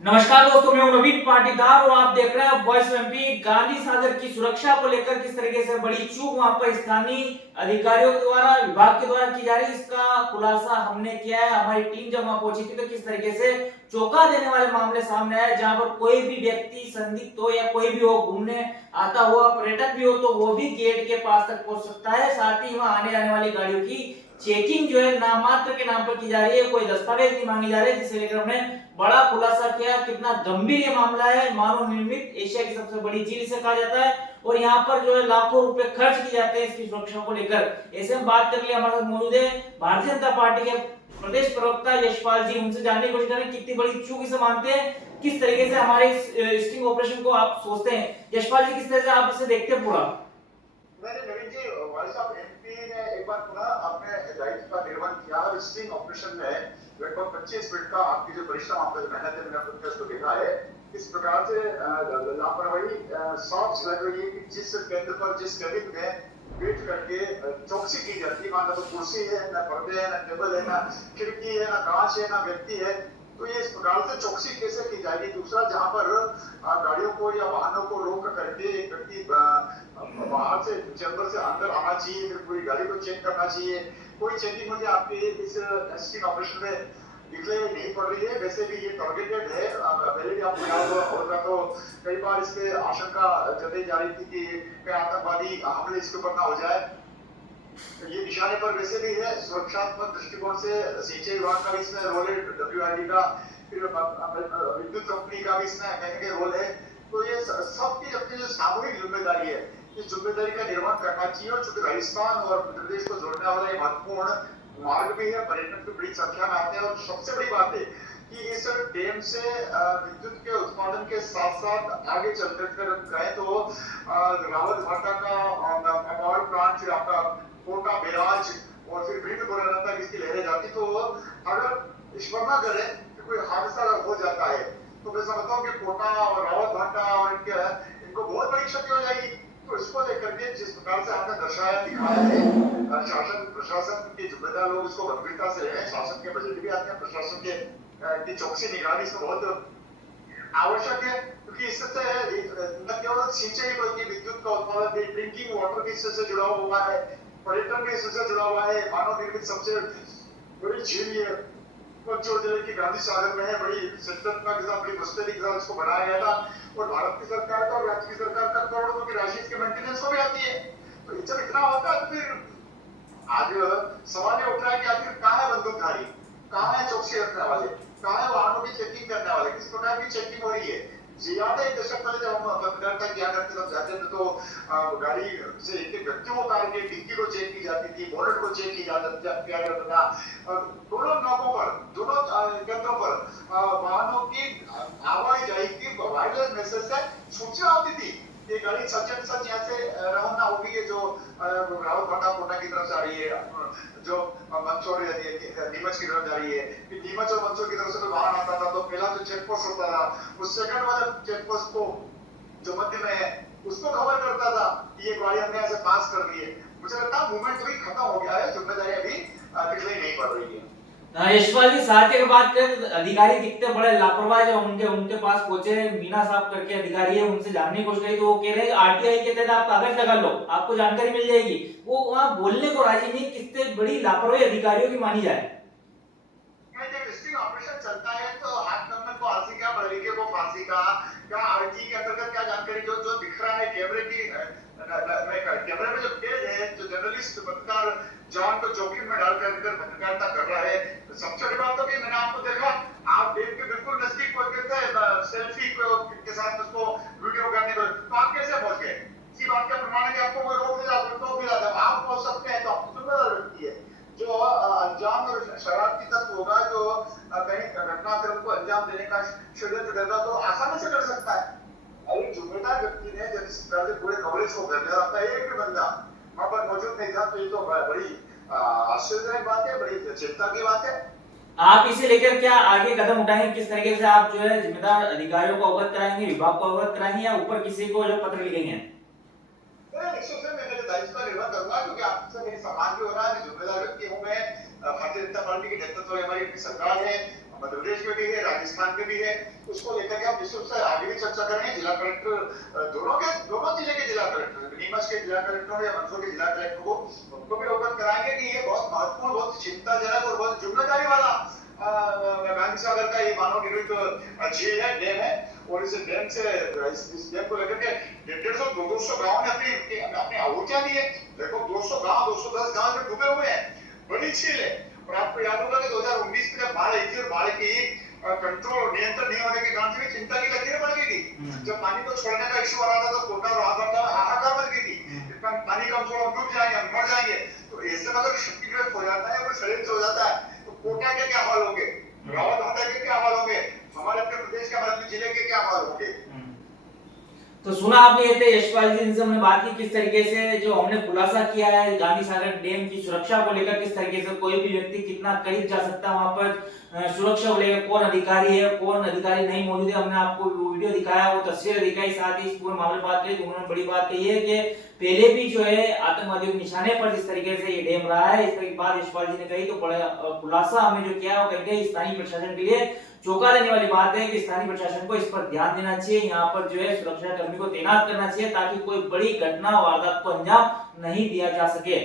नमस्कार दोस्तों, मैं हूं नवीन पाटीदार और आप देख रहे हैं वॉइस एमपी। गांधी सागर की सुरक्षा को लेकर किस तरीके से बड़ी चूक वहां पर स्थानीय अधिकारियों के द्वारा, विभाग के द्वारा की जा रही है, इसका खुलासा हमने किया है। हमारी टीम जब वहां पहुंची थी तो किस तरीके से चौंका देने वाले मामले सामने आए, जहां पर कोई भी व्यक्ति संदिग्ध हो या कोई भी हो, घूमने आता हुआ पर्यटक भी हो, तो वो भी गेट के पास तक पहुंच सकता है। साथ ही वहां आने जाने वाली गाड़ियों की चेकिंग जो है नाम मात्र के नाम पर की जा रही है, कोई दस्तावेज नहीं मांगे जा रहे, जिसे लेकर हमने बड़ा खुलासा किया। कितना गंभीर ये मामला है, मानव निर्मित एशिया की सबसे बड़ी झील इसे कहा जाता है और यहाँ पर जो है लाखों रुपए खर्च किए जाते हैं इसकी सुरक्षा को लेकर। ऐसे में बात कर लिए हमारे साथ मौजूद है भारतीय जनता पार्टी के प्रदेश प्रवक्ता यशपाल जी। उनसे जानने की कोशिश करें कितनी बड़ी चूक इसे मानते हैं, किस तरीके से हमारे इस स्टिंग ऑपरेशन को आप सोचते हैं। यशपाल जी, किस तरह से आप इसे देखते हैं पूरा? मैंने नवीन जी वॉइस ऑफ एमपी ने एक बार पुनः अपने दायित्व का निर्वहन किया और स्टिंग ऑपरेशन में लगभग 25 मिनट का आपकी जो परिश्रम, आपका जो मेहनत है, मैंने अपने उसको देखा है। इस प्रकार से लापरवाही साफ लग रही है कि जिस केंद्र पर, जिस केबिन में वेट करके चौकसी की जाती है, वहां ना तो कुर्सी है, ना पर्दे है, ना टेबल है, ना खिड़की है, ना कांच है, ना व्यक्ति है, तो ये इस प्रकार से चौकसी कैसे की जाएगी। दूसरा, जहां पर गाड़ियों को या वाहनों को रोक करके एक व्यक्ति बाहर से चैम्बर से अंदर आना चाहिए, फिर पूरी गाड़ी को चेक करना चाहिए, कोई चेकिंग मुझे आपके इस स्टिंग ऑपरेशन में दिखने नहीं पड़ रही है। वैसे भी ये टारगेटेड है, पहले भी आपको याद होगा तो कई बार इसके आशंका जताई जा रही थी कि कई आतंकवादी हमले इसके ऊपर ना हो जाए। तो ये निशाने पर वैसे भी है। सुरक्षात्मक दृष्टिकोण से सिंचाई विभाग का भी इसमें रोल है, डब्ल्यूआईडी का, फिर विद्युत कंपनी का भी इसमें कहीं ना कहीं रोल है। तो ये सबकी अपनी जो सामूहिक जिम्मेदारी है, इस जिम्मेदारी का निर्वहन करना चाहिए। और चूंकि राजस्थान और मध्य प्रदेश को जोड़ने वाला ये महत्वपूर्ण मार्ग भी है, पर्यटक भी बड़ी संख्या में आते हैं। और सबसे बड़ी बात है कि इस डैम से विद्युत के उत्पादन के साथ साथ आगे चलकर गए तो रावत भाटा का पावर प्लांट, फिर आपका कोटा बैराज और फिर भिंड मुरैना तक इसकी लहरें जाती। तो अगर ईश्वर ना करे कि कोई हादसा हो जाता है, तो मैं समझता हूँ कि कोटा और रावत भाटा और इनको बहुत बड़ी क्षति हो जाएगी। तो इसको लेकर के जिस प्रकार से आपने दर्शाया, दिखाया है, शासन प्रशासन के जिम्मेदार लोग इसको गंभीरता से लें। शासन के बजट भी आते हैं, प्रशासन के की चौकसी निगरानी इसमें बहुत आवश्यक है, क्योंकि इससे न केवल सिंचाई बल्कि विद्युत का उत्पादन भी, ड्रिंकिंग वाटर भी इससे जुड़ा हुआ है, पर्यटन भी इससे जुड़ा हुआ है। मानव निर्मित सबसे बड़ी झील ये मंदसौर जिले की गांधी सागर में है। बड़ी सतर्कता के साथ, बड़ी मुस्तैदी के साथ इसको बनाया गया था और भारत की सरकार का और राज्य की सरकार का करोड़ों की राशि इसके मेंटेनेंस को भी आती है। तो जब इतना होता है तो फिर आज सवाल ये उठ रहा है कि आखिर कहाँ है बंदूकधारी, कहाँ है चौकसी रखने वाले, कहाँ है वाहनों की चेकिंग करने वाले, किस प्रकार की चेकिंग हो रही है। याद है एक दशक पहले जब हम मतदान किया करते तब जाते थे तो गाड़ी से एक एक व्यक्ति को उतार के डिक्की को चेक की जाती थी, बोनट को चेक किया जाता था। दोनों नाकों पर, दोनों केंद्रों पर वाहनों की आवाजाही की वायरलेस मैसेज से सूचना आती थी। ये गाड़ी सच सच यहाँ से रवाना हो गई है, जो रावत भाटा कोटा की तरफ जा रही है, जो मंदसौर नीमच की तरफ जा रही है। फिर नीमच और मंदसौर की तरफ से कोई वाहन आता था तो पहला जो चेक पोस्ट होता था, उस सेकंड वाले चेक पोस्ट को जो मध्य में है उसको खबर करता था कि ये गाड़ी हमने यहाँ से पास कर दी है। मुझे लगता है मूवमेंट भी खत्म हो गया है, जिम्मेदारी अभी दिखलाई नहीं पड़ रही है। यशपाल जी, साथ ही अगर बात करें तो अधिकारी कितने बड़े लापरवाह जो उनके उनके पास पहुंचे, मीना साहब करके अधिकारी है, उनसे जानने की कोशिश करी तो वो कह रहे हैं आरटीआई के तहत आप कागज लगा लो, आपको जानकारी मिल जाएगी। वो वहां बोलने को राजी नहीं। कितने बड़ी लापरवाही अधिकारियों की मानी जाए। जब स्टिंग ऑपरेशन चलता है तो हाथ नंबर को आरसी का, बल्कि को फांसी का, क्या आरटी के अंतर्गत क्या जानकारी जो जो दिख रहा है कैमरे की, कैमरे में जो तेज है, जो जर्नलिस्ट पत्रकार जान को जोखिम में डाल कर पत्रकारिता कर रहा है। सबसे बड़ी बात तो कि मैंने आपको देखा, आप देख के बिल्कुल नजदीक पहुंच गए थे, सेल्फी के साथ उसको वीडियो करने को, तो आप कैसे पहुंच गए? इसी बात का प्रमाण है कि आपको कोई रोक नहीं रहा, तो भी जब आप पहुंच सकते हैं तो आपको जिम्मेदार व्यक्ति है। जो अनजान और शरारती तत्व होगा, जो कहीं घटनाक्रम को अंजाम देने का षड्यंत्र करता तो आसानी से कर सकता है। और जिम्मेदार व्यक्ति ने जब इस तरह से पूरे कवरेज को कर दिया, अपना एक भी बंदा वहां पर मौजूद नहीं था, तो ये तो बड़ी आश्चर्यजनक बात है, बड़ी चिंता की बात है। आप इसे लेकर क्या आगे कदम उठाएंगे? किस तरीके से आप जो है जिम्मेदार अधिकारियों को अवगत कराएंगे, विभाग को अवगत कराएंगे, या ऊपर किसी को जो पत्र लिखेंगे? निश्चित से मैं मेरे दायित्व पर निर्भर करूंगा, क्योंकि आपसे मेरी सम्मान भी हो रहा है, मैं जिम्मेदार व्यक्ति हूँ। मैं भारतीय जनता पार्टी के नेतृत्व में हमारी अपनी सरकार है मध्य प्रदेश में भी है, राजस्थान में भी है। उसको लेकर के हम निश्चित से आगे भी चर्चा करेंगे। जिला कलेक्टर दोनों जिले के जिला कलेक्टर, नीमच के जिला कलेक्टर या मंदसौर के जिला कलेक्टर को उनको भी अवगत कराएंगे कि ये बहुत महत्वपूर्ण, बहुत चिंताजनक और बहुत जिम्मेदारी वाला गांधी सागर का ये मानव निर्मित झील है, डैम है। और इस डैम से इस डैम को लेकर के 150-200 गाँव ने अपनी आहुतियां दी है। देखो 200 गाँव, 210 गाँव में डूबे हुए हैं, बड़ी झील है। और आपको याद होगा कि 2019 में जब बाढ़ आई थी और बाढ़ की कंट्रोल और नियंत्रण नहीं होने के कारण से चिंता की लकीरें बढ़ गई थी। जब पानी को छोड़ने का इश्यू आ रहा था तो कोटा और आगरा हाहाकार मच गई थी। इतना पानी कम छोड़ो, हम डूब जाएंगे, हम मर जाएंगे। तो ऐसे में अगर क्षतिग्रस्त हो जाता है, अगर षड्यंत्र हो जाता है, तो कोटा के क्या हाल होंगे, रावतहटा के क्या हाल होंगे, हमारे अपने प्रदेश के, हमारे जिले के क्या हाल होंगे। तो सुना आपने, ये थे यशपाल जी जिनसे हमने बात की, किस तरीके से जो हमने खुलासा किया है गांधी सागर डैम की सुरक्षा को लेकर, किस तरीके से कोई भी व्यक्ति कितना करीब जा सकता है वहां पर, सुरक्षा को लेकर कौन अधिकारी है, कौन अधिकारी नहीं मौजूद है। हमने आपको वीडियो दिखाया, वो तस्वीर दिखाई, साथ ही इस पूरे मामले बात करी। तो उन्होंने बड़ी बात कही है कि पहले भी जो है आतंकवादियों के निशाने पर जिस तरीके से ये डैम रहा है, इस तरह की बात यशपाल जी ने कही। तो बड़ा खुलासा हमें जो किया वो कहेंगे स्थानीय प्रशासन के लिए चौंका देने वाली बात है कि स्थानीय प्रशासन को इस पर ध्यान देना चाहिए, यहाँ पर जो है सुरक्षा कर्मी को तैनात करना चाहिए ताकि कोई बड़ी घटना वारदात को अंजाम नहीं दिया जा सके।